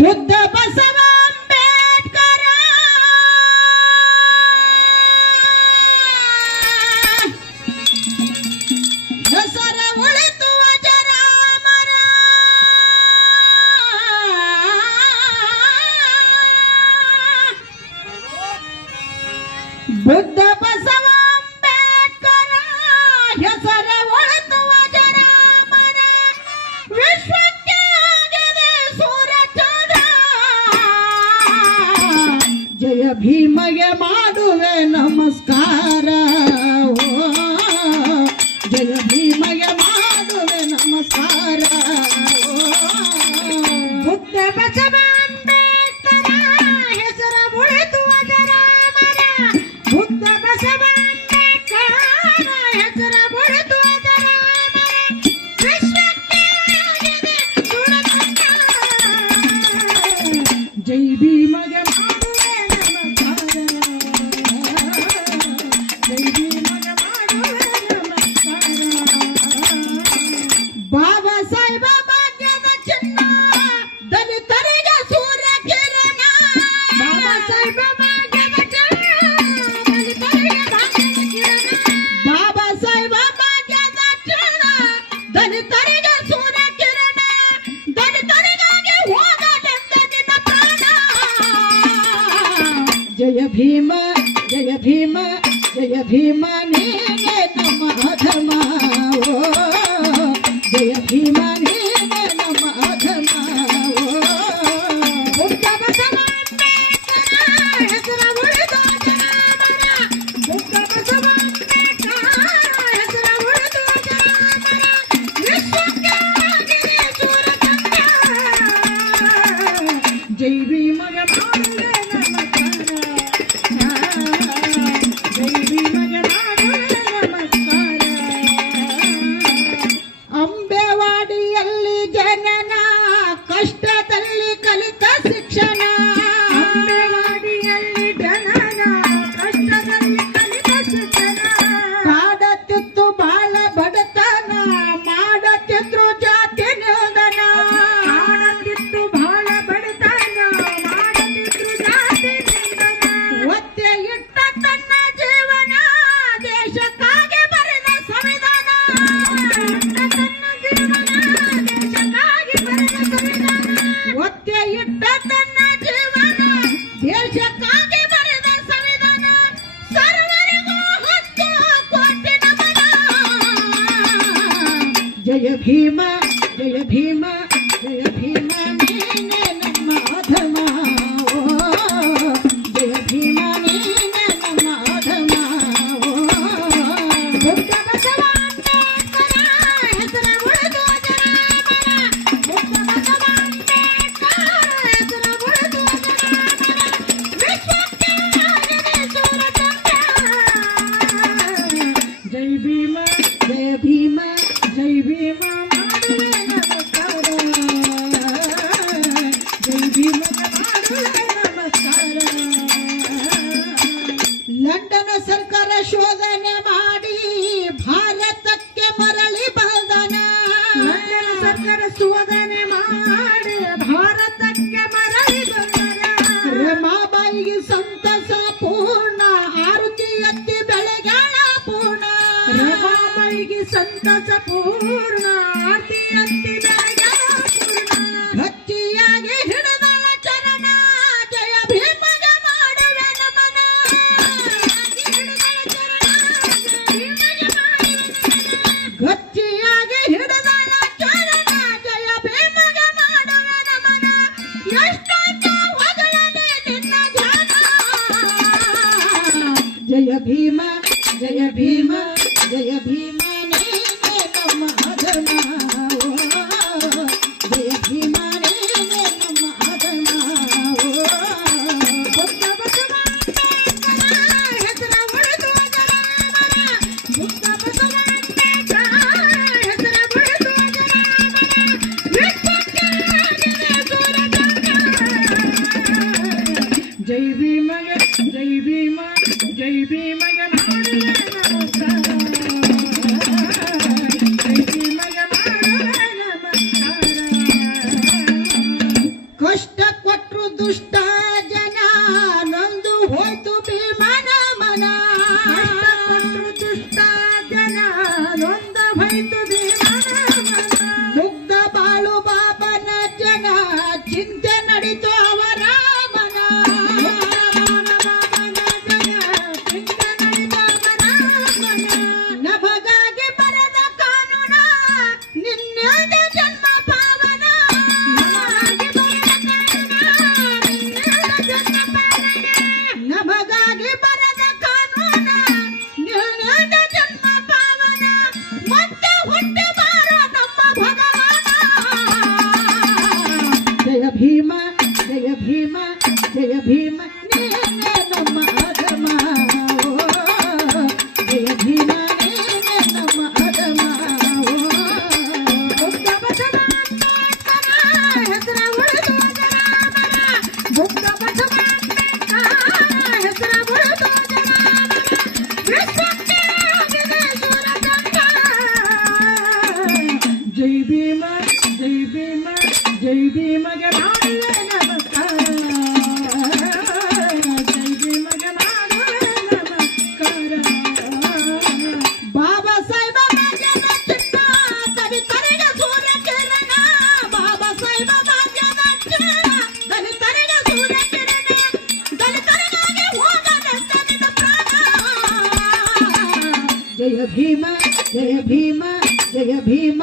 ಬುದ್ಧ ಬಸವ ಅಂಬೇಡ್ಕರ ಹೆಸರ ಉಳಿತು ಅಜರಾಮರ ಬುದ್ಧ ಬಸವ ಅಂಬೇಡ್ಕರ ಹೆಸರ ಉಳಿತು ಅಜರಾಮರ ವಿಶ್ವಕ್ಕೆ ಆಗಿದೆ ಸೂರ್ಯಚಂದ್ರ ಜಯ ಭೀಮಗೆ ಮಾಡುವೆ ನಮಸ್ಕಾರ ಜಯ ಭೀಮಗೆ ಮಾಡುವೆ ನಮಸ್ಕಾರ ಬುದ್ಧ ಬಸವ ಅಂಬೇಡ್ಕರ ಹೆಸರ ಉಳಿತು ಅಜರಾಮರ ಬುದ್ಧ ಬಸವ ಅಂಬೇಡ್ಕರ ಹೆಸರ ಉಳಿತು ಅಜರಾಮರ ವಿಶ್ವಕ್ಕೆ ಆಗಿದೆ ಸೂರ್ಯಚಂದ್ರ ಜೈ ಭೀಮಗೆ ಮಾಡುವೆ ನಮಸ್ಕಾರ ಜೈ ಭೀಮಗೆ ಮಾಡುವೆ ನಮಸ್ಕಾರ ಬಾಬಾ ಸಾಹೇಬ ಭಾಗ್ಯದ ಚಿನ್ನ ದಲಿತರಿಗೆ ಸೂರ್ಯ ಕಿರಣ ಬಾಬಾ ಸಾಹೇಬ ಭಾಗ್ಯದ ಚಿನ್ನ ದಲಿತರಿಗೆ ಭಾಗ್ಯದ ಕಿರಣ ಬಾಬಾ ಸಾಹೇಬ ಭಾಗ್ಯದ ಚಿನ್ನ ದಲಿತರಿಗೆ ಸೂರ್ಯ ಕಿರಣ ದಲಿತರಿಗಾಗಿ ಹೋಗಲೆಂದ ನಿನ್ನ ಪ್ರಾಣ ಜಯ ಭೀಮ ಜಯ ಭೀಮ ಜಯ ಭೀಮ ನೀನೆ ನಮ್ಮ ಅಧಮ ಜಯ ಭೀಮ ನೀನೆ ನಮ್ಮ ಅಧಮ ಬುದ್ಧ ಬಸವ ಅಂಬೇಡ್ಕರ ಹೆಸರ ಉಳಿದು ಅಜರಾಮರ ಬುದ್ಧ ಬಸವ ಅಂಬೇಡ್ಕರ ಹೆಸರ ಉಳಿದು ಅಜರಾಮರ ವಿಶ್ವಕ್ಕೆ ಆಗಿದೆ ಸೂರ್ಯಚಂದ್ರ ಜೈ ಭೀಮಗೆ ಮಾಡುವೆ ನಮಸ್ಕಾರ ಜೈ ಭೀಮಗೆ ಮಾಡುವೆ ನಮಸ್ಕಾರ ಅಂಬೆವಾಡಿಯಲ್ಲಿ ಜನನ ಕಷ್ಟದಲ್ಲಿ ಕಲಿತ ಶಿಕ್ಷಣ ಅಂಬೆವಾಡಿಯಲ್ಲಿ ಜನನ ಕಷ್ಟದಲ್ಲಿ ಕಲಿತ ಶಿಕ್ಷಣ ಕಾಡತಿತ್ತು ಬಾಳ ಬಡತನ ಮಾಡತಿದ್ರು ಜಾತಿ ನಿಲ್ದನ ಕಾಡತಿತ್ತು ಬಾಳ ಬಡತನ ಮಾಡತಿದ್ರು ಜಾತಿ ನಿಲ್ದನ ಒತ್ತೆ ಇಟ್ಟ ತನ್ನ ಜೀವನ ದೇಶಕ್ಕಾಗಿ ಬರೆದ ಸಂವಿಧಾನ ತನ್ನ ಜೀವನ ದೇಶಕ್ಕಾಗಿ ಬರೆದ ಸಂವಿಧಾನ ಒತ್ತೆ ಇಟ್ಟ ತನ್ನ ಜೀವನ ದೇಶಕ್ಕಾಗಿ ಬರೆದ ಸಂವಿಧಾನ ಸರ್ವರಿಗೂ 10 ಕೋಟಿ ನಮನ ಜಯ ಭೀಮ ಜಯ ಭೀಮ ಜಯ ಭೀಮ ನೀನೆ ನಮ್ಮ ಅಧಮ ಜಯ ಭೀಮ ನೀನೆ ನಮ್ಮ ಅಧಮ ಬುದ್ಧ ಬಸವ ಅಂಬೇಡ್ಕರ ಹೆಸರ ಉಳಿದು ಅಜರಾಮರ ಬುದ್ಧ ಬಸವ ಅಂಬೇಡ್ಕರ ಹೆಸರ ಉಳಿದು ಅಜರಾಮರ ವಿಶ್ವಕ್ಕೆ ಆಗಿದೆ ಸೂರ್ಯಚಂದ್ರ ಜೈ ಭೀಮ ಜಯ ಭೀಮ ಜೈ ಭೀಮ ಮಾಡುವೆ ನಮಸ್ಕಾರ ಜೈ ಭೀಮಗೆ ಮಾಡುವೆ ನಮಸ್ಕಾರ ಲಂಡನ್ ಸರ್ಕಾರ ಶೋಧನೆ ಮಾಡಿ ಭಾರತಕ್ಕೆ ಮರಳಿ ಬಂದನ ಲಂಡನ್ ಸರ್ಕಾರ ಶೋಧನೆ ಮಾಡಿ ಭಾರತಕ್ಕೆ ಮರಳಿ ಬಂದನ ರಮಾಬಾಯಿಗೆ ಸಂತಸ ಪೂರ್ಣ ಆರುತಿ ಎತ್ತಿ ಬೆಳೆಗಳ ಪೂರ್ಣ ರಮಾಬಾಯಿಗೆ ಸಂತಸ ಪೂರ್ಣ ಆರತಿ ಎತ್ತಿ ಬೆಳೆಗಳ ಪೂರ್ಣ ಗಟ್ಟಿಯಾಗಿ ಹಿಡಿದಳ ಚರಣ ಜಯ ಭೀಮಗೆ ಮಾಡುವೆ ನಮನ ಗಟ್ಟಿಯಾಗಿ ಹಿಡಿದಳ ಚರಣ ಜಯ ಭೀಮಗೆ ಮಾಡುವೆ ನಮನ ಎಷ್ಟೊಂದ ಹೊಗಳನೆ ನಿನ್ನ ಧ್ಯಾನ ಜಯ ಭೀಮ ಜಯ ಭೀಮ ಜಯ ಭೀಮ ನೀನೆ ನಮ್ಮ ಅಧಮ ಜಯ ಭೀಮ ನೀನೆ ನಮ್ಮ ಅಧಮ ಬುದ್ಧ ಬಸವ ಅಂಬೇಡ್ಕರ ಹೆಸರ ಉಳಿದು ಅಜರಾಮರ ಬುದ್ಧ ಬಸವ ಅಂಬೇಡ್ಕರ ಹೆಸರ ಉಳಿದು ಅಜರಾಮರ ವಿಶ್ವಕ್ಕೆ ಆಗಿದೆ ಸೂರ್ಯಚಂದ್ರ ಜೈ ಭೀಮಗೆ ಜೈ ಭೀಮ ಜೈ ಭೀಮಗೆ ಮಾಡುವೆ ನಮಸ್ಕಾರ ಭೀಮ ಜಯ ಭೀಮ ಜಯ ಭೀಮ ನೀನೇ ನಮ್ಮ ಅಧಮ ಓ, ಜಯ ಭೀಮ ನೀನೇ ನಮ್ಮ ಅಧಮ ಓ. ಬುದ್ಧ ಬಸವ ಅಂಬೇಡ್ಕರ ಹೆಸರ ಉಳಿದು ಜನಾರ್ದನ, ಬುದ್ಧ ಬಸವ ಅಂಬೇಡ್ಕರ ಹೆಸರ ಉಳಿದು ಜನಾರ್ದನ, ವಿಶ್ವಕ್ಕೆ ಆಗಿದೆ ಸೂರಜಂಗ. ಜೈ ಭೀಮ ಜೈ ಭೀಮ ಜೈ ಭೀಮಗೆ ಮಾಡುವೆ ನಮಸ್ಕಾರ, ಜೈ ಭೀಮಗೆ ಮಾಡುವೆ ನಮಸ್ಕಾರ. ಬಾಬಾ ಸಾಹೇಬ ಭಾಗ್ಯದ ಚಿತ್ತ ದಲಿತರಿಗೆ ಸೂರ್ಯ ಕಿರಣ, ಬಾಬಾ ಸಾಹೇಬ ಭಾಗ್ಯದ ಚಿತ್ತ ದಲಿತರಿಗೆ ಸೂರ್ಯ ಕಿರಣ, ದಲಿತರಿಗಾಗಿ ಹೋಗಲೆತ್ತನಿದ ಪ್ರಾಣ. ಜಯ ಭೀಮ ಜಯ ಭೀಮ ಜಯ ಭೀಮ